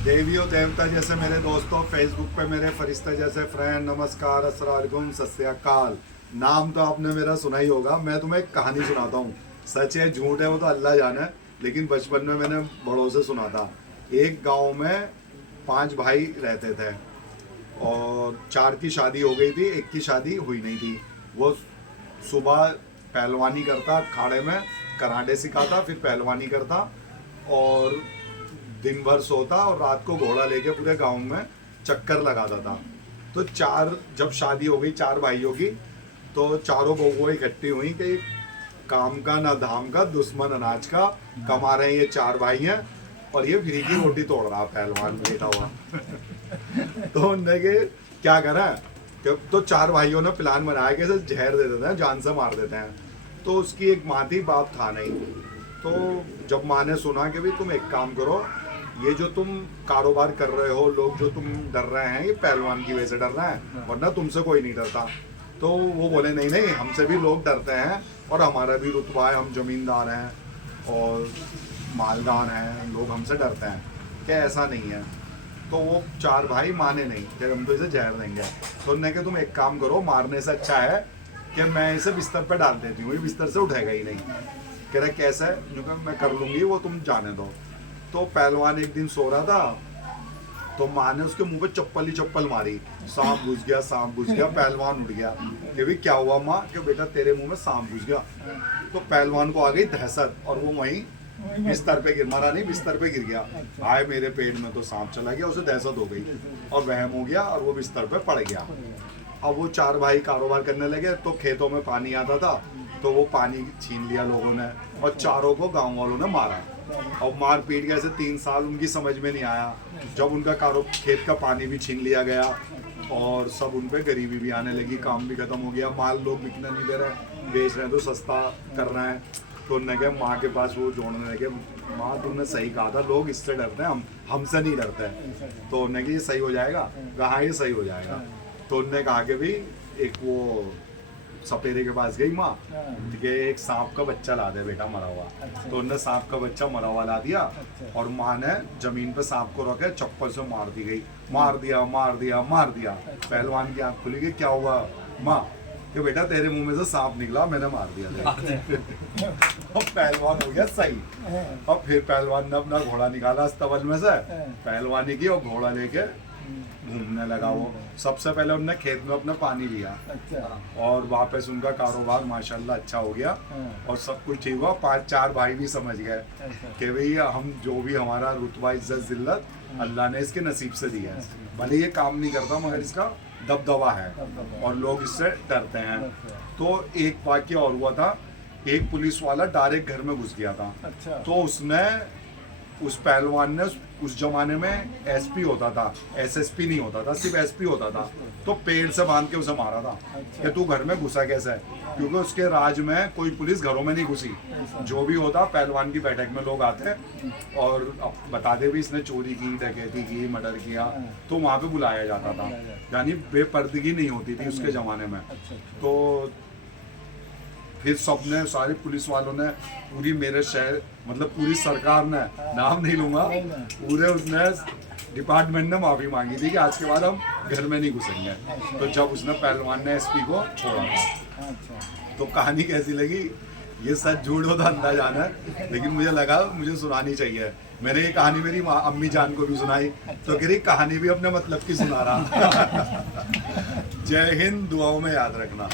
देवियों देवता जैसे मेरे दोस्तों, फेसबुक पे मेरे फरिश्ते जैसे फ्रेंड, नमस्कार, अस्सलाम वालेकुम, सत श्री अकाल। नाम तो आपने मेरा सुना ही होगा। मैं तुम्हें एक कहानी सुनाता हूँ। सच है झूठ है वो तो अल्लाह जाने, लेकिन बचपन में मैंने बड़ों से सुना था। एक गांव में 5 भाई रहते थे और 4 की शादी हो गई थी, एक की शादी हुई नहीं थी। वो सुबह पहलवानी करता, अखाड़े में कराटे सिखाता, फिर पहलवानी करता और दिन भर सोता और रात को घोड़ा लेके पूरे गांव में चक्कर लगाता था। तो जब शादी हो गई 4 भाइयों की, तो चारों बहुएं इकट्ठी हुई कि काम का ना धाम का, दुश्मन अनाज का, कमा रहे हैं ये 4 भाई हैं और ये फ्री की रोटी तोड़ रहा पहलवान बैठा हुआ। तो उन्होंने कि क्या करा, तो 4 भाइयों ने प्लान बनाया कि इसे जहर दे देते हैं, जान से मार देते हैं। तो उसकी एक माँ थी, बाप था नहीं। तो जब माँ ने सुना कि भाई तुम एक काम करो, ये जो तुम कारोबार कर रहे हो, लोग जो तुम डर रहे हैं ये पहलवान की वजह से डर रहे हैं, वरना तुमसे कोई नहीं डरता। तो वो बोले नहीं नहीं, हमसे भी लोग डरते हैं और हमारा भी रुतबा है, हम जमींदार हैं और मालदार हैं, लोग हमसे डरते हैं, क्या ऐसा नहीं है। तो वो 4 भाई माने नहीं कि हम तो इसे जहर देंगे। तो उन्होंने कहा तुम एक काम करो, मारने से अच्छा है कि मैं इसे बिस्तर पर डाल देती हूँ, ये बिस्तर से उठेगा ही नहीं। कह रहे कैसा है, मैं कर लूँगी, वो तुम जाने दो। तो पहलवान एक दिन सो रहा था, तो माँ ने उसके मुंह पे चप्पल ही चप्पल मारी। सांप घुस गया, सांप घुस गया। पहलवान उठ गया कि भाई क्या हुआ माँ, कि बेटा तेरे मुंह में सांप घुस गया। तो पहलवान को आ गई दहशत और वो वहीं बिस्तर पे गिर, मारा नहीं, बिस्तर पे गिर गया। आए मेरे पेट में तो सांप चला गया, उसे दहशत हो गई और वहम हो गया और वो बिस्तर पे पड़ गया। अब वो 4 भाई कारोबार करने लगे, तो खेतों में पानी आता था, तो वो पानी छीन लिया लोगों ने और चारों को गाँव वालों ने मारा। और मार पीट गए। ऐसे 3 साल उनकी समझ में नहीं आया। जब उनका खेत का पानी भी छीन लिया गया और सब उन पे गरीबी भी आने लगी, काम भी खत्म हो गया, माल लोग बिकने नहीं दे रहे, बेच रहे हैं तो सस्ता कर रहे हैं। तो उन्होंने कहा माँ के पास वो जोड़ने लगे, माँ तुमने सही कहा था, लोग इससे डरते हैं, हम हमसे नहीं डरते। तो उन्होंने कहा ये सही हो जाएगा, कहा ये सही हो जाएगा। तो उन्होंने कहा कि भाई एक वो सपेरे के पास गई माँ कि एक सांप का बच्चा ला दे बेटा मरा हुआ। तो उन्होंने सांप का बच्चा मरा हुआ ला दिया और माँ ने जमीन पे सांप को रखे, चप्पल से मार दी गई। मार दिया मार दिया मार दिया। पहलवान की आंख खुली गई, क्या हुआ माँ, कि बेटा तेरे मुंह में से सांप निकला, मैंने मार दिया। और पहलवान हो गया सही। और फिर पहलवान ने अपना घोड़ा निकाला अस्तबल में से, पहलवानी की और घोड़ा लेके घूमने लगा। वो सबसे पहले उन्होंने खेत में अपना पानी लिया और वापस उनका कारोबार माशाल्लाह अच्छा हो गया और सब कुछ ठीक हुआ। 5-4 भाई भी समझ गए कि भाई हम जो भी हमारा रुतबा इज्जत जिल्लत अल्लाह ने इसके नसीब से दिया है। भले ये काम नहीं करता मगर इसका दबदबा है और लोग इससे डरते हैं। तो एक वाक्य और हुआ था, एक पुलिस वाला डायरेक्ट घर में घुस गया था। तो उसने उस पहलवान ने उस जमाने में एसपी होता था, एसएसपी नहीं होता था, सिर्फ एसपी होता था। तो पेड़ से बांध के उसे मारा था कि तू घर में घुसा कैसे है, क्योंकि उसके राज में कोई पुलिस घरों में नहीं घुसी। जो भी होता पहलवान की बैठक में लोग आते और बता दे भी इसने चोरी की, डकैती की, मर्डर किया, तो वहाँ पे बुलाया जाता था। यानी बेपर्दगी नहीं होती थी उसके ज़माने में। तो फिर सबने, सारे पुलिस वालों ने, पूरी मेरे शहर मतलब पूरी सरकार ने, नाम नहीं लूँगा, पूरे उसने डिपार्टमेंट ने माफ़ी मांगी थी कि आज के बाद हम घर में नहीं घुसेंगे। तो जब उसने पहलवान ने एसपी को छोड़ा था। तो कहानी कैसी लगी, ये सच झूठ हो तो अंदाज आना है, लेकिन मुझे लगा मुझे सुनानी चाहिए। मैंने ये कहानी मेरी अम्मी जान को भी सुनाई, तो कह रही कहानी भी अपने मतलब की सुना रहा। जय हिंद, दुआओं में याद रखना।